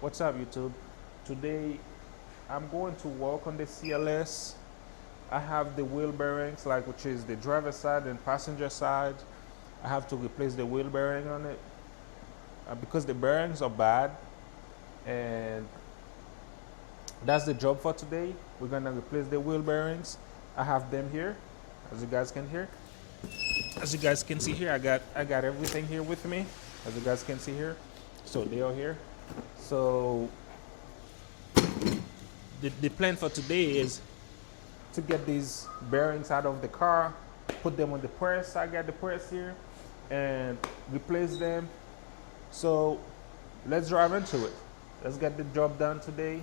What's up, YouTube? Today I'm going to work on the CLS. I have the wheel bearings, like which is the driver side and passenger side. I have to replace the wheel bearing on it because the bearings are bad, and that's the job for today. We're gonna replace the wheel bearings. I have them here, as you guys can hear. As you guys can see here, I got everything here with me. As you guys can see here, so they are here. So the plan for today is to get these bearings out of the car, put them on the press. I got the press here, and replace them. So let's drive into it. Let's get the job done today.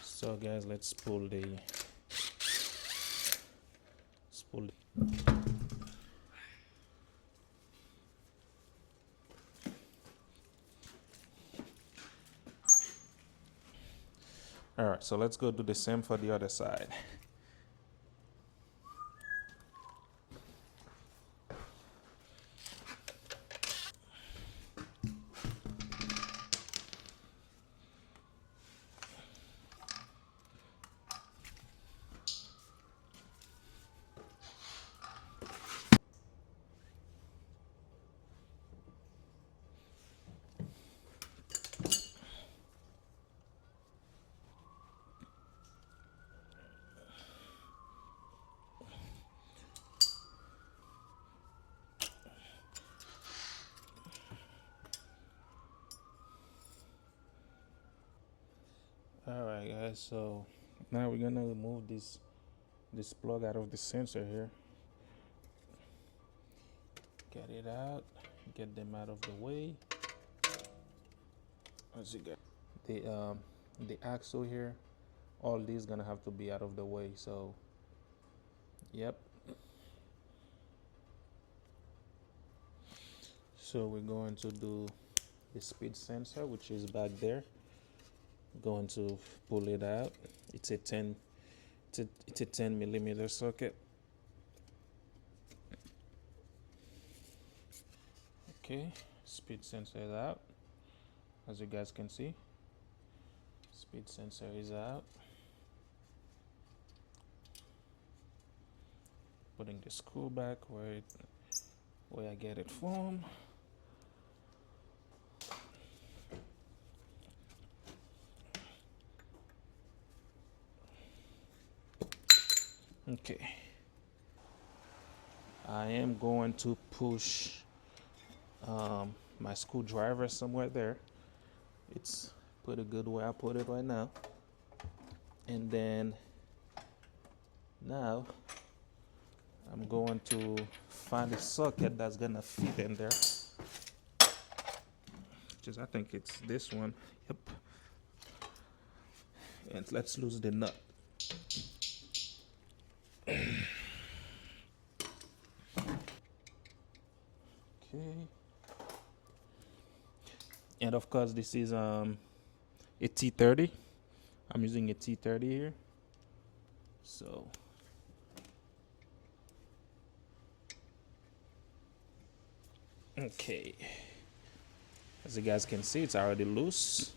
So guys, let's pull the all right, so let's go do the same for the other side. All right, guys, so now we're gonna remove this plug out of the sensor here. Get it out, get them out of the way. As you get the axle here, all these gonna have to be out of the way. So yep. So we're going to do the speed sensor, which is back there. Going to pull it out. It's a 10 millimeter socket. Okay, speed sensor is out. As you guys can see, speed sensor is out. Putting the screw back where I get it from. Okay, I am going to push my screwdriver somewhere there. It's pretty good where I put it right now. And then now I'm going to find a socket that's gonna fit in there. Which is, I think it's this one. Yep. And let's lose the nut. Okay. And of course, this is a T30. I'm using a T30 here. So okay, as you guys can see, it's already loose.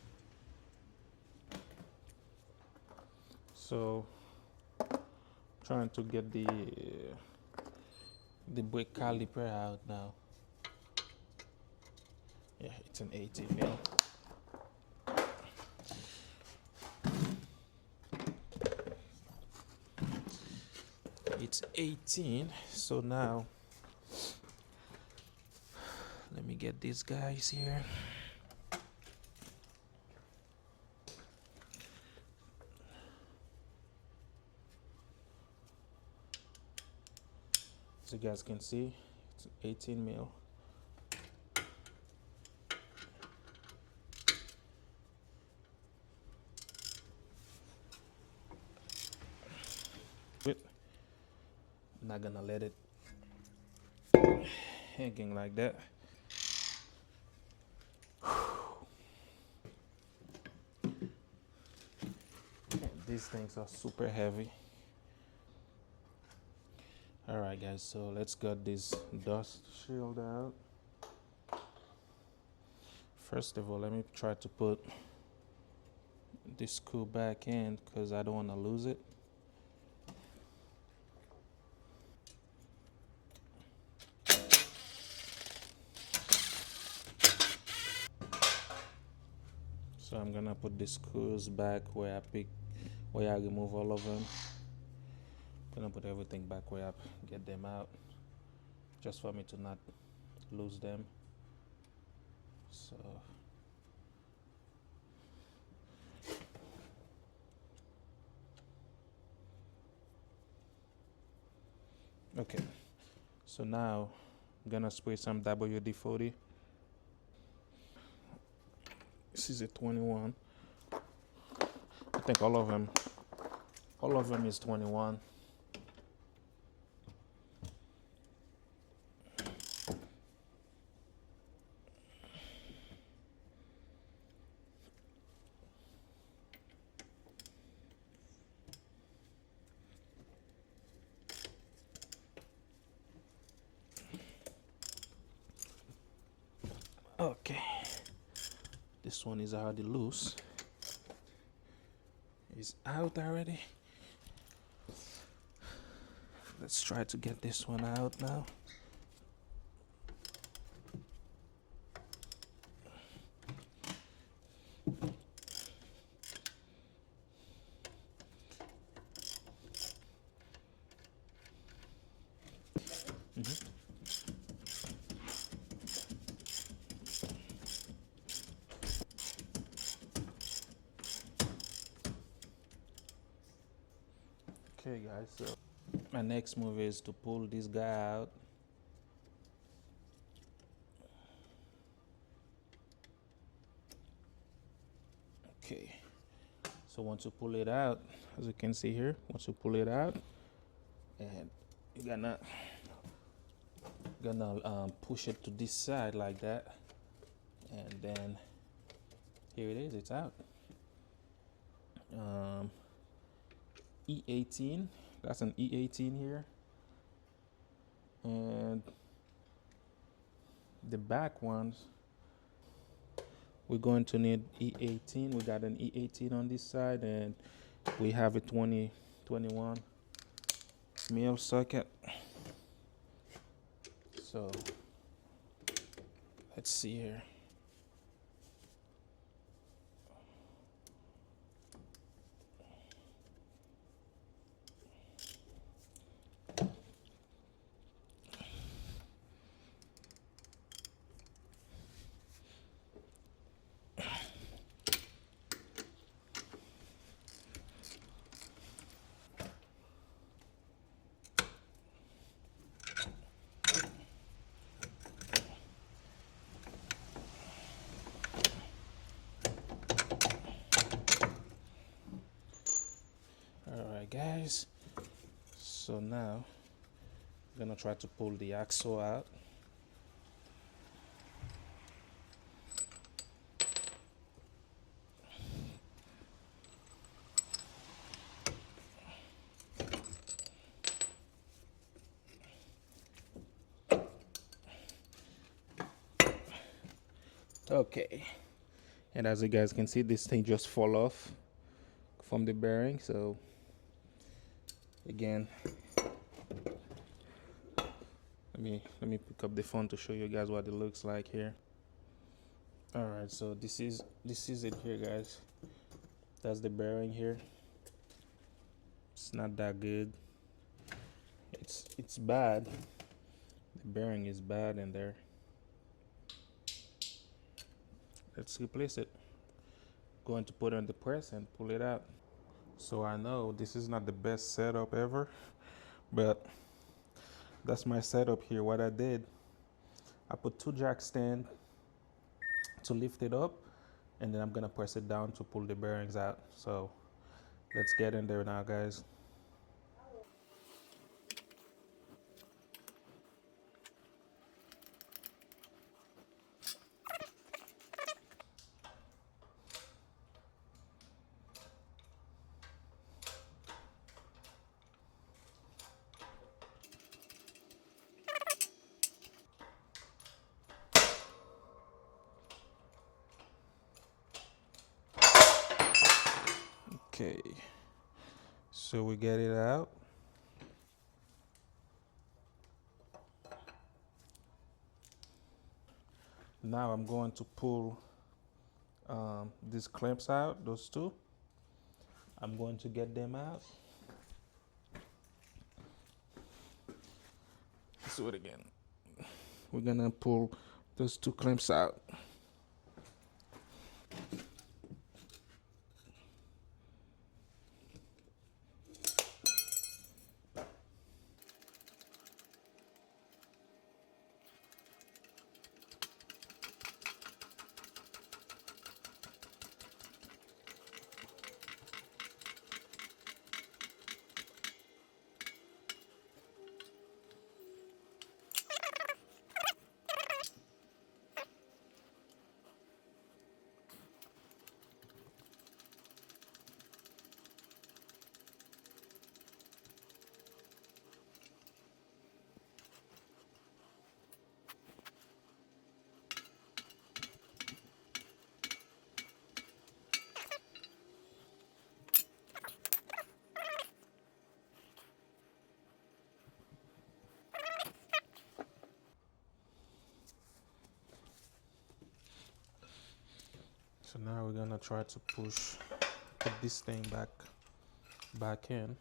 So trying to get the brake caliper out now. Yeah, it's an 18 mil. It's 18. So now let me get these guys here. As you guys can see, it's 18 mil. Not gonna let it hanging like that. These things are super heavy. Alright guys, so let's get this dust shield out. First of all, let me try to put this screw back in because I don't want to lose it. So I'm gonna put the screws back where I remove all of them. I'm gonna put everything back where I get them out, just for me to not lose them. So okay, so now I'm gonna spray some WD-40. This is a 21. I think all of them is 21. Okay, this one is already loose. It's out already. Let's try to get this one out now. Okay guys, so my next move is to pull this guy out. Okay, so once you pull it out, as you can see here, once you pull it out, and you're gonna push it to this side like that, and then here it is, it's out. E18, that's an E18 here, and the back ones we're going to need E18. We got an E18 on this side, and we have a 21 mil socket. So let's see here. Alright guys, so now I'm gonna try to pull the axle out. Okay, and as you guys can see, this thing just fall off from the bearing. So again, let me pick up the phone to show you guys what it looks like here. All right, so this is it here, guys. That's the bearing here. It's not that good. It's bad. The bearing is bad in there. Let's replace it. Going to put on the press and pull it out. So I know this is not the best setup ever, but that's my setup here. What I did, I put 2 jack stand to lift it up, and then I'm gonna press it down to pull the bearings out. So let's get in there now, guys. Okay, so we get it out. Now I'm going to pull these clamps out, those two. I'm going to get them out. Let's do it again. We're gonna pull those two clamps out. So now we're gonna try to put this thing back in.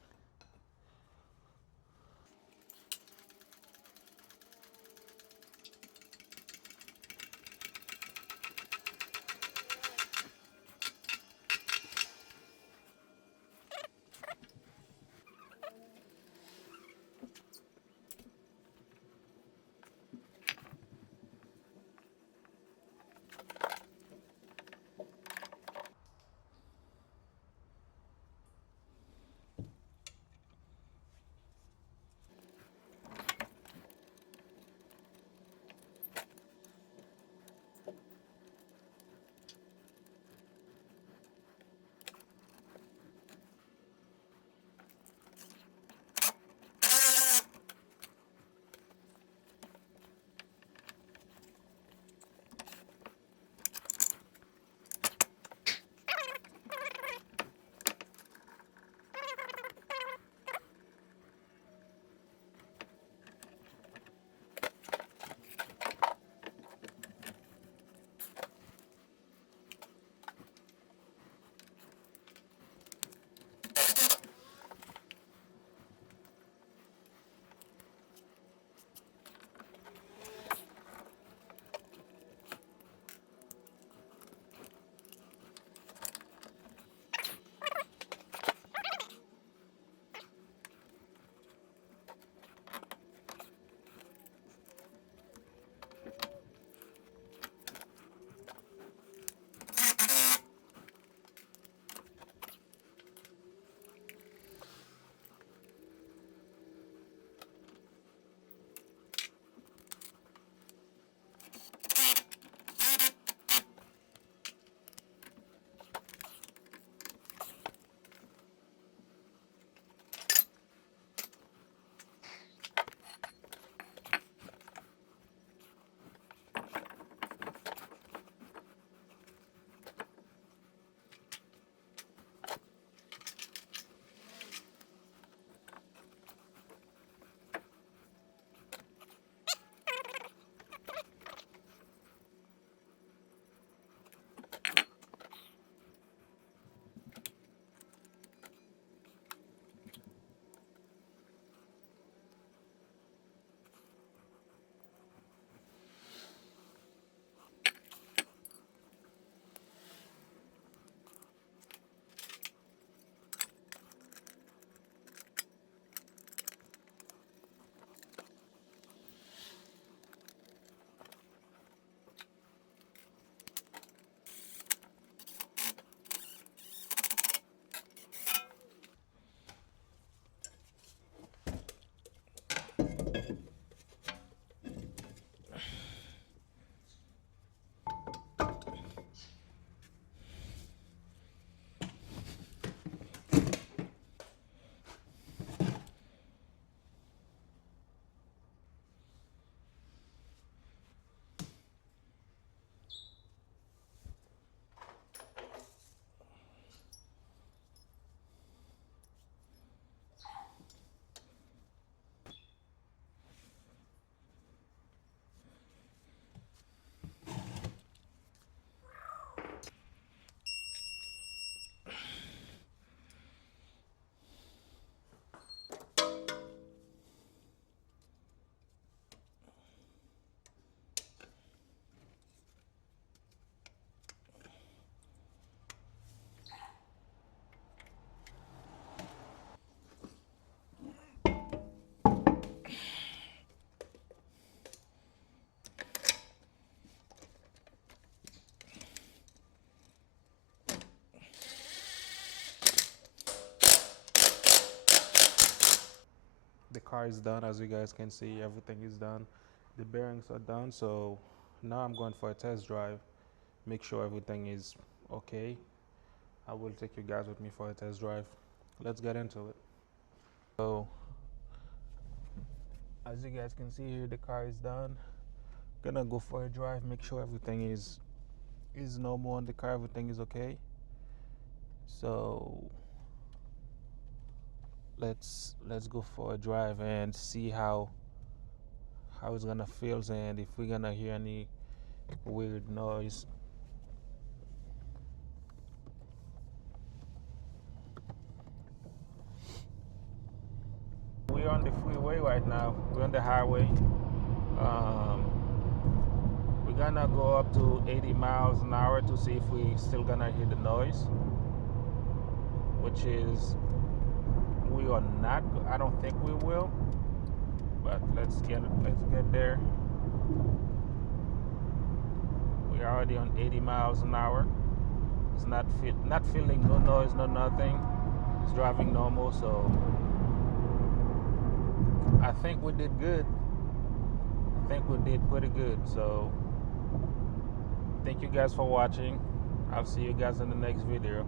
the car is done. As you guys can see, everything is done. The bearings are done. So now I'm going for a test drive. Make sure everything is okay. I will take you guys with me for a test drive. Let's get into it. So as you guys can see here, the car is done. Gonna go for a drive, make sure everything is normal on the car, everything is okay. So let's go for a drive and see how it's gonna feel, and if we're gonna hear any weird noise. We're on the freeway right now. We're on the highway. We're gonna go up to 80 miles an hour to see if we still gonna hear the noise, which is we are not. I don't think we will, but let's get there. We're already on 80 miles an hour. It's not feeling no noise, no nothing. It's driving normal, so I think we did good. I think we did pretty good. So thank you guys for watching. I'll see you guys in the next video.